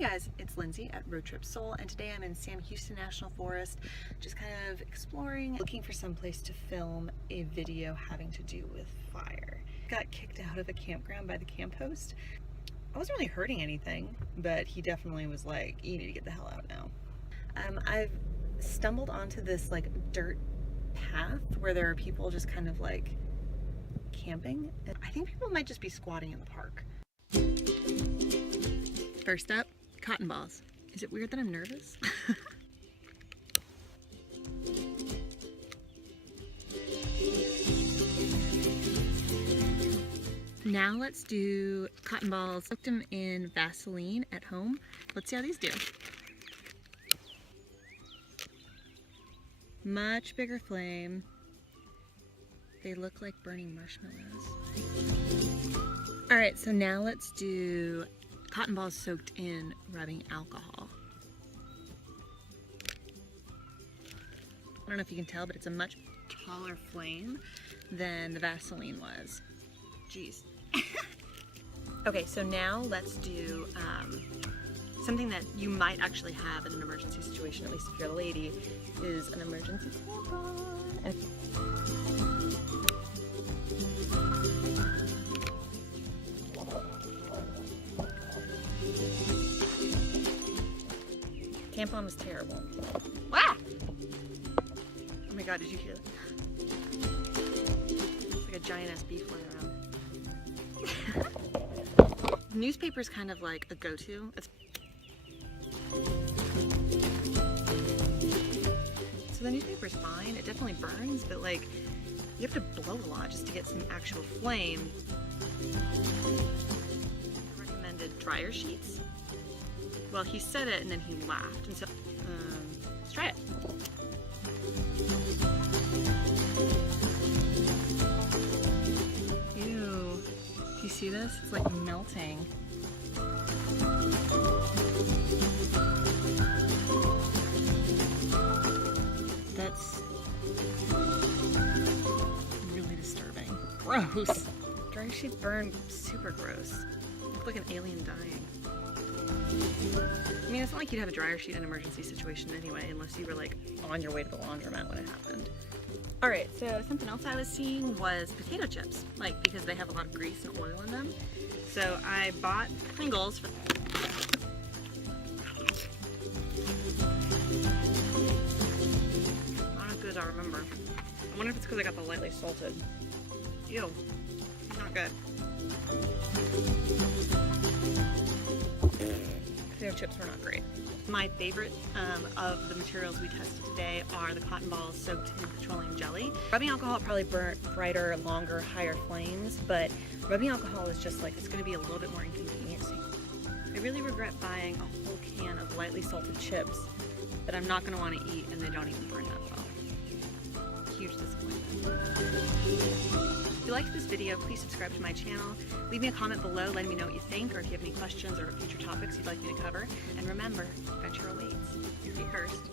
Hey guys, it's Lindsay at Road Trip Soul, and today I'm in Sam Houston National Forest, just kind of exploring, looking for some place to film a video having to do with fire. Got kicked out of a campground by the camp host. I wasn't really hurting anything, but he definitely was like, you need to get the hell out now. I've stumbled onto this like dirt path where there are people just kind of like camping. And I think people might just be squatting in the park. First up, cotton balls. Is it weird that I'm nervous? Now let's do cotton balls. Soaked them in Vaseline at home. Let's see how these do. Much bigger flame. They look like burning marshmallows. All right, so now let's do cotton balls soaked in rubbing alcohol. I don't know if you can tell, but it's a much taller flame than the Vaseline was. Jeez. Okay, so now let's do something that you might actually have in an emergency situation, at least if you're a lady, is an emergency tampon. Tampon was terrible. Ah! Oh my god, did you hear that? It's like a giant ass bee flying around. Newspaper is kind of like a go-to. So the newspaper is fine. It definitely burns, but like you have to blow a lot just to get some actual flame. I recommended dryer sheets. Well, he said it and then he laughed, and so let's try it. Ew. Do you see this? It's like melting. That's really disturbing. Gross. Dryer sheets burn super gross. Look like an alien dying. I mean, it's not like you'd have a dryer sheet in an emergency situation anyway, unless you were like on your way to the laundromat when it happened. All right, so something else I was seeing was potato chips, like because they have a lot of grease and oil in them. So I bought Pringles. Not as good as I remember. I wonder if it's because I got the lightly salted. Ew, not good. Potato chips were not great. My favorite of the materials we tested today are the cotton balls soaked in petroleum jelly. Rubbing alcohol probably burnt brighter, longer, higher flames, but rubbing alcohol is just like, it's going to be a little bit more inconvenient. I really regret buying a whole can of lightly salted chips that I'm not going to want to eat, and they don't even burn that well. Huge disappointment. If you liked this video, please subscribe to my channel. Leave me a comment below letting me know what you think, or if you have any questions or future topics you'd like me to cover. And remember, adventure awaits. Be cursed.